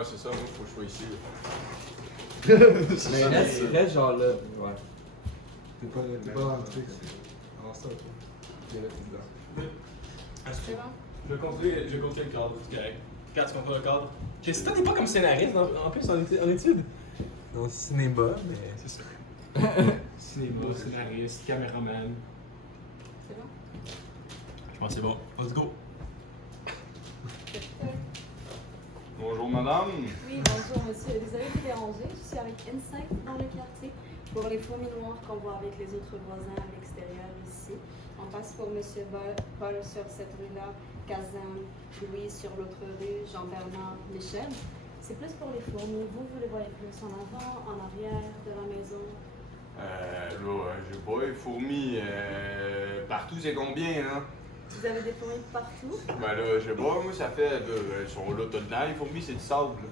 Ouais, c'est ça, moi, faut que je sois ici. Mais reste genre là. Ouais. T'es pas dans le truc. Alors ça, ok. Viens là, t'es dedans. C'est bon? Je vais continuer le cadre, c'est correct. Quand tu comprends le cadre. Si toi t'es pas comme scénariste en plus en études. Dans le cinéma, mais. C'est ça. Cinéma, scénariste, caméraman. C'est bon? Je pense que c'est bon. Let's go. Bonjour, madame. Oui, bonjour monsieur. Désolée de vous déranger. Je suis avec Insight dans le quartier pour les fourmis noires qu'on voit avec les autres voisins à l'extérieur ici. On passe pour monsieur Paul sur cette rue-là, Kazan, Louis sur l'autre rue, Jean-Bernard, Michel. C'est plus pour les fourmis. Vous les voyez plus en avant, en arrière de la maison? Là, j'ai pas les fourmis. Partout, c'est combien, là? Vous avez des fourmis partout? Ben là, je sais pas, moi, ça fait. Elles sont là, t'as de l'air, les fourmis, c'est du sable, là.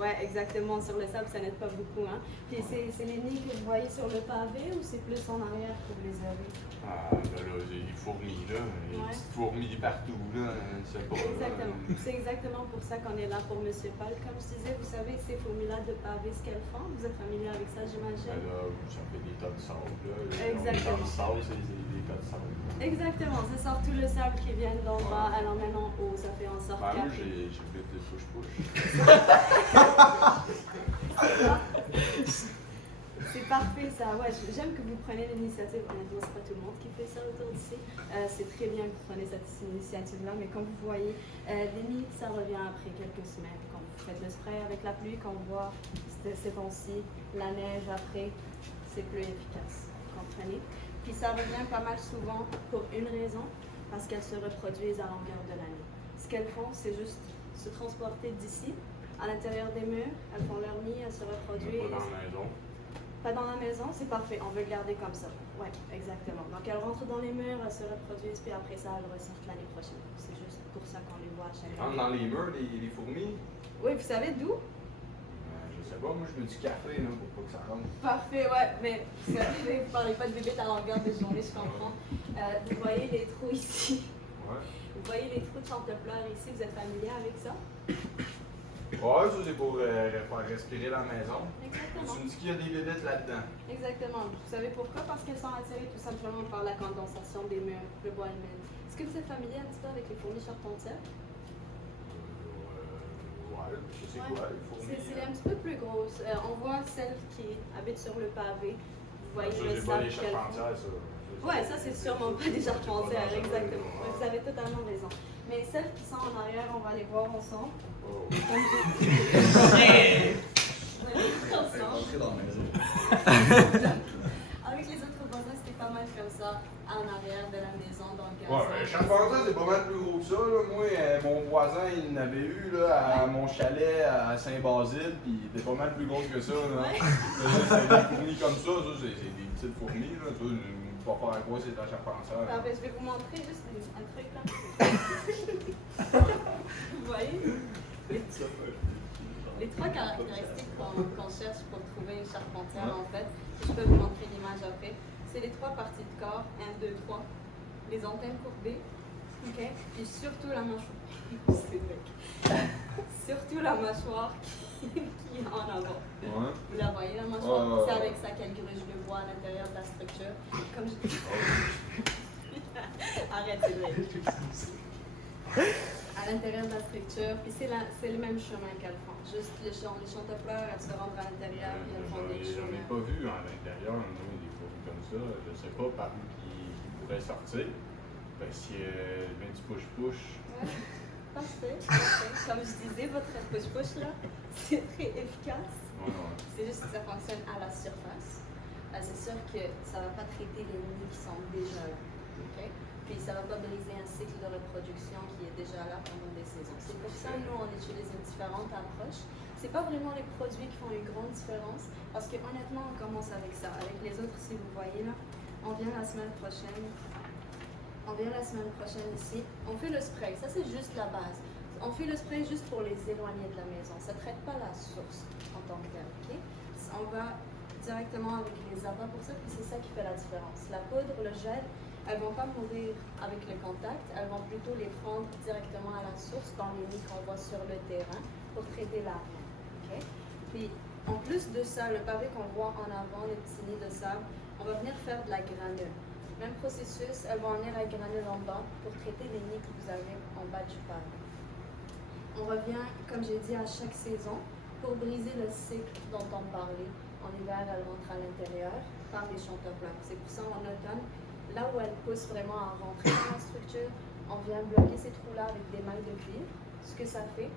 Ouais, exactement. Sur le sable, ça n'aide pas beaucoup, hein. Puis c'est les nids que vous voyez sur le pavé ou c'est plus en arrière que vous les avez? Ah, ben là, j'ai des fourmis, là. Des Ouais. petites fourmis partout, là. C'est pas. Exactement. C'est exactement pour ça qu'on est là pour Monsieur Paul. Comme je disais, vous savez, ces fourmis-là de pavé, ce qu'elles font, vous êtes familier avec ça, Ben j'imagine? là, ça fait des tas de sable, là. Exactement. Dans le sable, c'est des tas de sable. Exactement. Ça sort tout le sable qui vient d'en bas, elle l'emmène en haut. Ça fait en sorte Ben, moi, qu'après- j'ai fait des push-push. C'est parfait ça, ouais, j'aime que vous preniez l'initiative, honnêtement c'est pas tout le monde qui fait ça autour d'ici, c'est très bien que vous prenez cette initiative-là, mais comme vous voyez, les nids ça revient après quelques semaines, quand vous faites le spray avec la pluie, quand on voit ces temps-ci, la neige après, c'est plus efficace, vous comprenez? Puis ça revient pas mal souvent pour une raison, parce qu'elles se reproduisent à longueur de l'année. Ce qu'elles font, c'est juste se transporter d'ici, à l'intérieur des murs, elles font leur nid, elles se reproduisent. Pas dans la maison. Pas dans la maison, c'est parfait, on veut le garder comme ça. Oui, exactement. Donc elles rentrent dans les murs, elles se reproduisent, puis après ça, elles ressortent l'année prochaine. C'est juste pour ça qu'on les voit à chaque Ils rentrent année. dans les murs, les fourmis. Oui, vous savez d'où? Je sais pas, moi, je mets du café, là, pour pas que ça rentre. Parfait, ouais, mais vous savez, vous parlez pas de bébés à longueur de journée, je comprends. Vous voyez les trous ici. Ouais. Vous voyez les trous de chantepleurs ici, vous êtes familier avec ça? Ouais, ça, c'est pour faire respirer la maison. Exactement. Tu me dis qu'il y a des bébites là-dedans. Exactement. Vous savez pourquoi? Parce qu'elles sont attirées tout simplement par la condensation des murs, le bois humain. Est-ce que vous êtes familier un petit peu avec les fourmis charpentières? Ouais, je sais Ouais. quoi, les fourmis. C'est un petit peu plus grosse. On voit celles qui habitent sur le pavé. Vous voyez Ça, le c'est pas sable les qu'elles font. charpentières, ça. Ouais, ça c'est sûrement pas des charpentières, C'est pas dangereux, exactement. ouais. Vous avez totalement raison. Mais celles qui sont en arrière, on va les voir ensemble. Oh. Comme j'ai dit. On va les voir ensemble. dans la maison. Avec les autres voisins, c'était pas mal comme ça, en arrière de la maison, donc... Ouais, charpentier, c'est pas mal plus gros que ça, là. Moi, mon voisin, il en avait eu, là, à mon chalet à Saint-Basile, puis il était pas mal plus gros que ça, là. Ouais. C'est des fourmis comme ça, c'est des petites fourmis, là. Tu vas pas faire à quoi, c'est ta charpentière. Parfait, je vais vous montrer juste un truc là. Vous voyez? Les trois caractéristiques qu'on cherche pour trouver une charpentière, en fait, je peux vous montrer l'image après, c'est les trois parties de corps, 1, 2, 3, les antennes courbées, ok, puis surtout la mâchoire. C'est vrai. Surtout la mâchoire qui est en avant. Ouais. Vous la voyez, la mâchoire? Ouais. C'est avec ça qu'elle gruge le bois à l'intérieur de la structure. Comme je dis. Arrête, c'est vrai. À l'intérieur de la structure, puis c'est le même chemin qu'elles font. Juste les chantepleurs, elles se rendent à l'intérieur, puis elles font des J'en ai chemins. pas vu à l'intérieur, moi, des fourmis comme ça. Je sais pas par où ils pourraient sortir. Parce que ben, du push-push. Ouais, parfait, parfait. Comme je disais, votre push-push là, c'est très efficace. Ouais. C'est juste que ça fonctionne à la surface. C'est sûr que ça ne va pas traiter les nids qui sont déjà là. ok? Puis ça ne va pas briser un cycle de reproduction qui est déjà là pendant des saisons. C'est pour ça que nous, on utilise une différente approche. Ce n'est pas vraiment les produits qui font une grande différence, parce que honnêtement, on commence avec ça. Avec les autres, si vous voyez là, on vient la semaine prochaine. On vient la semaine prochaine ici. On fait le spray. Ça, c'est juste la base. On fait le spray juste pour les éloigner de la maison. Ça ne traite pas la source en tant que telle. ok? On va directement avec les abats pour ça, puis c'est ça qui fait la différence. La poudre, le gel, elles ne vont pas mourir avec le contact. Elles vont plutôt les prendre directement à la source dans les nids qu'on voit sur le terrain pour traiter l'arrière. Puis, en plus de ça, le pavé qu'on voit en avant, les petits nids de sable, on va venir faire de la granule. Même processus, elles vont venir avec granule en bas pour traiter les nids que vous avez en bas du pavé. On revient, comme j'ai dit, à chaque saison pour briser le cycle dont on parlait. En hiver, elles rentrent à l'intérieur par les chanteplats. C'est pour ça, en automne, là où elles poussent vraiment à rentrer dans la structure, on vient bloquer ces trous-là avec des mailles de cuivre. Ce que ça fait,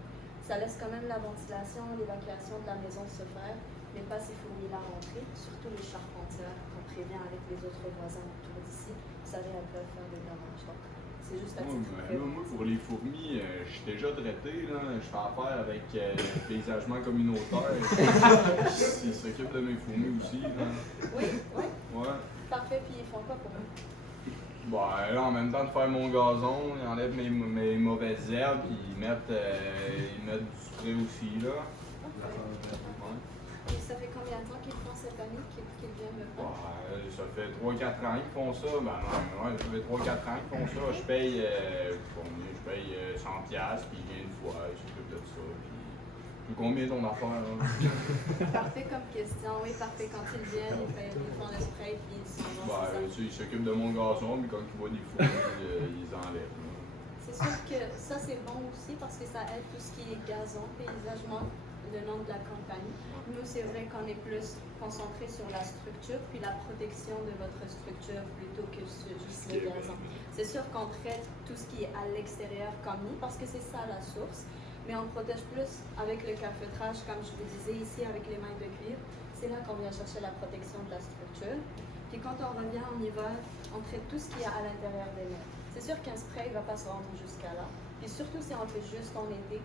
ça laisse quand même la ventilation, l'évacuation de la maison se faire, mais pas ces fourmis-là rentrer, surtout les charpentières qu'on prévient avec les autres voisins autour d'ici. Vous savez, elles peuvent faire des dommages. Donc, c'est juste à titre de Moi, pour les fourmis, je suis déjà traité. Là. Je fais affaire avec le paysagement communautaire. Ils s'occupent de mes fourmis aussi. Là. Oui, oui. Ouais. Parfait, puis ils font quoi pour nous? Bah, là, en même temps de faire mon gazon, ils enlèvent mes mauvaises herbes, puis ils mettent du spray aussi. Là. Ouais. Et ça fait combien de temps qu'ils font cette année qu'ils viennent le faire? Bah, ça fait 3-4 ans qu'ils font ça. Ben non, ouais, ça fait 3-4 ans qu'ils font ça. Je paye, combien? Je paye 100$, puis il vient une fois, il s'occupe de ça. Puis, combien ton affaire? Là? Parfait comme question. Oui, parfait. Quand ils viennent, ils font le spray, puis ils s'en vont. Ben, c'est ça. tu sais, ils s'occupent de mon gazon, mais quand ils voient des fourmis, ils enlèvent. Là. C'est sûr que ça, c'est bon aussi parce que ça aide tout ce qui est gazon, paysagement, le nom de la compagnie. Nous, c'est vrai qu'on est plus concentré sur la structure puis la protection de votre structure plutôt que sur juste le gazon. C'est sûr qu'on traite tout ce qui est à l'extérieur comme nid parce que c'est ça la source, mais on protège plus avec le calfeutrage, comme je vous disais ici, avec les mailles de cuivre. C'est là qu'on vient chercher la protection de la structure. Puis quand on revient en hiver, on traite tout ce qu'il y a à l'intérieur des murs. C'est sûr qu'un spray ne va pas se rendre jusqu'à là. Puis surtout si on le fait juste en été.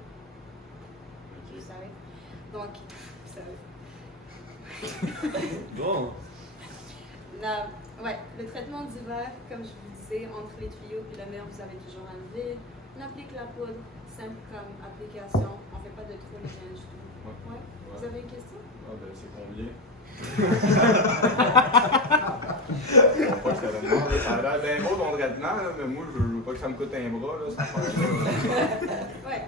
Vous savez. Donc, vous savez. Bon. Le traitement d'hiver, comme je vous disais, entre les tuyaux et le mur, vous avez toujours un vide. On applique la poudre, simple comme application. On ne fait pas de trop les linges tout. Ouais. Vous avez une question? Ah ben c'est combien? Faut pas que ça donne mal, ça a l'air bien beau ton traitement, là, mais moi je veux pas que ça me coûte un bras, là, ça Ouais,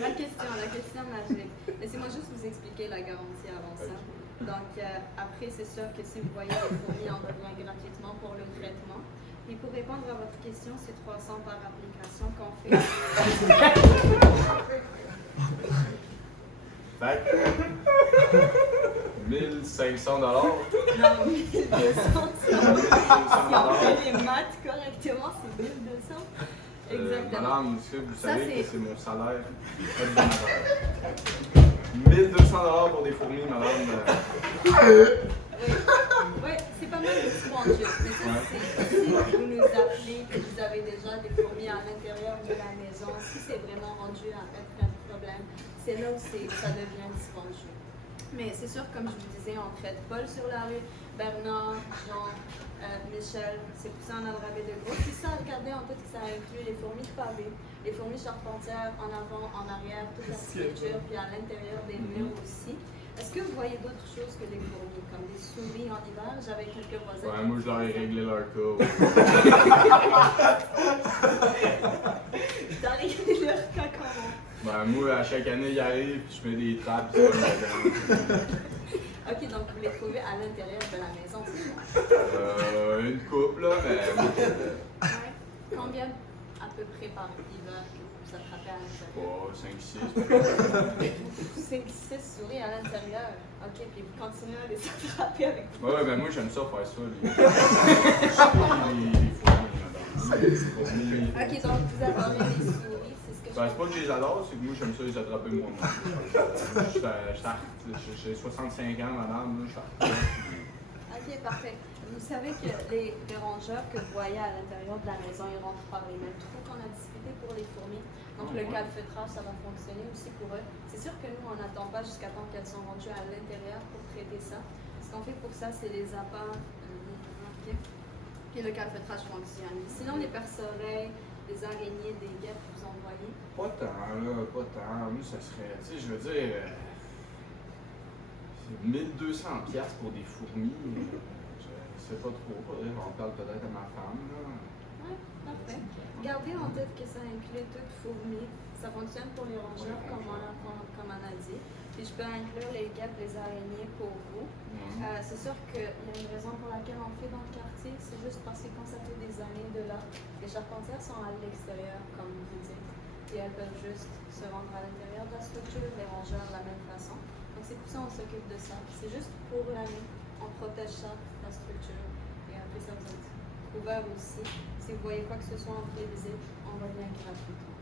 la question magique. Laissez-moi juste vous expliquer la garantie avant ça. Donc, après, c'est sûr que si vous voyez les fourmis, on revient gratuitement pour le traitement. Et pour répondre à votre question, c'est 300 par application qu'on fait. Fait que 1500 $. Non, 1200. Si on fait les maths correctement, c'est 1200. Exactement. Madame, est-ce que vous Ça, savez c'est- que c'est mon salaire hebdomadaire? 1200 $ pour des fourmis, madame. Oui, c'est pas mal dispendieux. Mais ça, c'est si vous nous appelez que vous avez déjà des fourmis à l'intérieur de la maison, si c'est vraiment rendu à être un problème, c'est là où ça devient dispendieux. Mais c'est sûr, comme je vous disais, on traite Paul sur la rue, Bernard, Jean, Michel, c'est pour ça on a le rabais de gros. Puis ça, regardez en tête que ça inclut les fourmis de pavé, les fourmis charpentières en avant, en arrière, toute la structure, puis à l'intérieur des murs aussi. Est-ce que vous voyez d'autres choses que des fourmis, comme des souris en hiver? J'avais quelques voisins. Ouais, moi je leur ai réglé leur cas. T'as réglé leur cas comment? Ben, moi, à chaque année, ils arrivent, puis je mets des trappes, puis c'est pas dedans. Ok, donc vous les trouvez à l'intérieur de la maison, c'est ça? Une couple, là, mais. Ouais. Combien à peu près par hiver que vous attrapez à l'intérieur? 5-6. 5-6 souris à l'intérieur. Ok, puis vous continuez à les attraper avec vous. Ouais, ben moi j'aime ça faire ça. Les fourmis, madame. Les fourmis. Ok, donc vous adorez les souris, c'est ce que je Ben, c'est pas que je les adore, c'est que moi j'aime ça les attraper moi-même. J'ai 65 ans, madame, là, je suis Ok, parfait. Vous savez que les rongeurs que vous voyez à l'intérieur de la maison, ils rentrent par les mêmes trous qu'on a discuté pour les fourmis. Donc le calfeutrage, ça va fonctionner aussi pour eux. C'est sûr que nous, on n'attend pas jusqu'à temps qu'elles sont rendues à l'intérieur pour traiter ça. Ce qu'on fait pour ça, c'est les appâts. Ok. Puis le calfeutrage fonctionne. Sinon, les perce-oreilles, les araignées, des guêpes, vous en voyez. Pas tant, là, pas tant. Moi, ça serait, tu sais, je veux dire, c'est 1200$ pour des fourmis. Je sais pas trop, on parle peut-être à ma femme, là. Oui, parfait. Gardez en tête que ça inclut toutes fourmis. Ça fonctionne pour les rongeurs, comme on a dit. Puis je peux inclure les guêpes, les araignées pour vous. C'est sûr qu'il y a une raison pour laquelle on fait dans le quartier, c'est juste parce que quand ça fait des années de là, les charpentières sont à l'extérieur, comme vous dites, et elles peuvent juste se rendre à l'intérieur de la structure, les rongeurs de la même façon. Donc c'est pour ça qu'on s'occupe de ça. C'est juste pour l'année, on protège ça, la structure, et après ça vous êtes couvert aussi. Si vous voyez quoi que ce soit entre les visites, on revient gratuitement.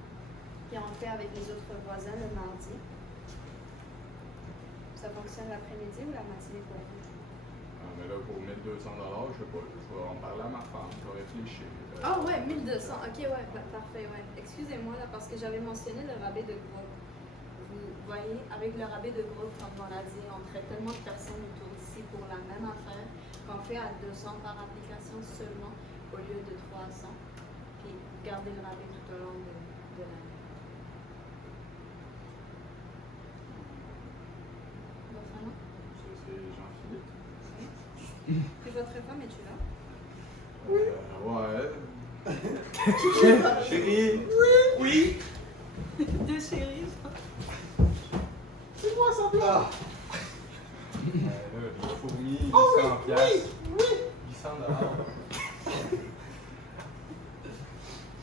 Puis on le fait avec les autres voisins le mardi. Ça fonctionne l'après-midi ou la matinée pour vous? Mais là, pour 1200 $, je sais pas, je vais en parler à ma femme, je vais réfléchir. Ah ouais, 1200, ok, ouais, parfait, ouais. Excusez-moi là, parce que j'avais mentionné le rabais de groupe. Vous voyez, avec le rabais de groupe, comme on l'a dit, on traite tellement de personnes autour d'ici pour la même affaire qu'on fait à 200 par application seulement au lieu de 300. Puis vous gardez le rabais tout au long de l'année. Votre nom? C'est Jean-Philippe. Puis votre femme, es-tu là? Ouais. Chérie! Oui! Deux chéris. C'est quoi ça, là? Là, les fourmis, 800 $. 800 $.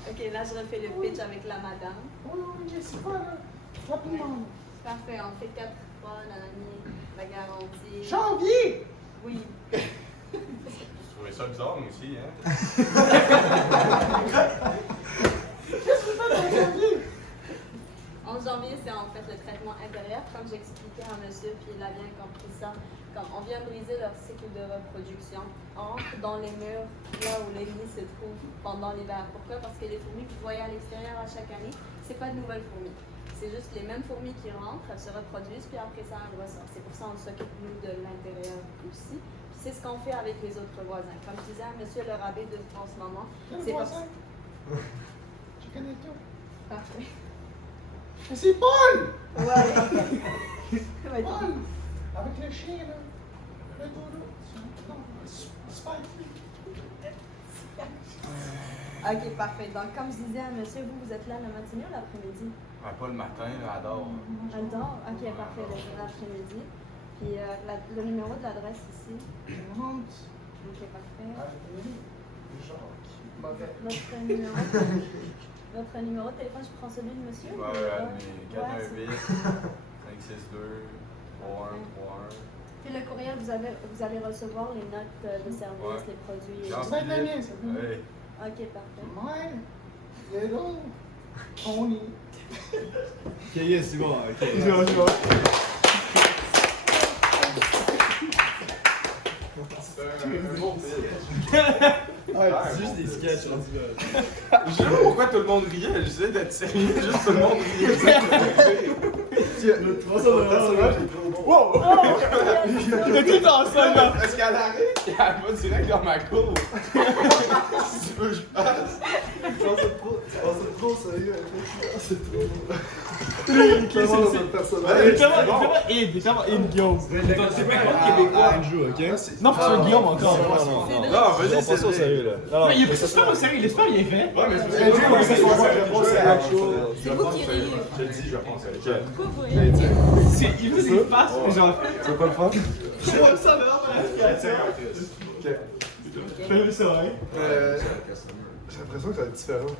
Ok, là je refais le pitch avec la madame. Oui, c'est quoi, là? Rapidement. Parfait, on fait 4 fois l'année, la garantie. Janvier! Oui. Je trouvais ça bizarre, moi aussi, hein? Qu'est-ce que tu fais dans janvier? En janvier, c'est en fait le traitement intérieur, comme j'expliquais à monsieur, puis il a bien compris ça. Comme on vient briser leur cycle de reproduction, on rentre dans les murs, là où les nids se trouvent pendant l'hiver. Pourquoi? Parce que les fourmis que vous voyez à l'extérieur à chaque année, c'est pas de nouvelles fourmis. C'est juste les mêmes fourmis qui rentrent, elles se reproduisent, puis après ça, elles ressortent. C'est pour ça qu'on s'occupe, nous, de l'intérieur aussi. Puis c'est ce qu'on fait avec les autres voisins. Comme je disais à monsieur, le rabais en ce moment, c'est pas... Je connais tout. Parfait. Mais c'est Paul! Ouais. Ouais, Paul! Avec le chien, là. Le dodo. Non, Spike. Ok, parfait. Donc, comme je disais à monsieur, vous êtes là le matin ou l'après-midi? Pas le matin, elle adore. Elle dort? Ok, parfait, l'après-midi. Puis le numéro de l'adresse ici. Ok, parfait. Votre numéro de téléphone, je prends celui de monsieur? Ouais, Ouais, 418 562 3131. Puis le courriel, vous allez recevoir les notes de service, Ouais. les produits. Ça va être la mienne, ça. Hey. Ok, parfait. My little pony. Ok, yes, c'est bon. Ok. C'est un bon film. C'est juste des sketchs. Je sais pas pourquoi tout le monde riait, j'essayais d'être sérieux, juste tout le monde riait. Le 300 $. Wow! T'étais dans ça, là! Est-ce qu'elle arrive? Elle va direct dans ma cour. Si tu veux, je passe. C'est trop sérieux. C'est trop Il drôle. est C'est personnage. Il est tellement in, Guillaume. C'est pas quoi québécois. Andrew, ok? Non, parce que Guillaume encore. Non, vas-y, On prend ça au sérieux, là. Mais il est super au sérieux, il est super bien fait. Ouais, mais c'est C'est vous qui riez. Je le dis, je pense. Pourquoi vous riez? Il fait des faces, mais genre. Tu veux pas le faire? Je vois ça dehors, Ok. Fais-le ça, hein? J'ai l'impression que ça va être différent.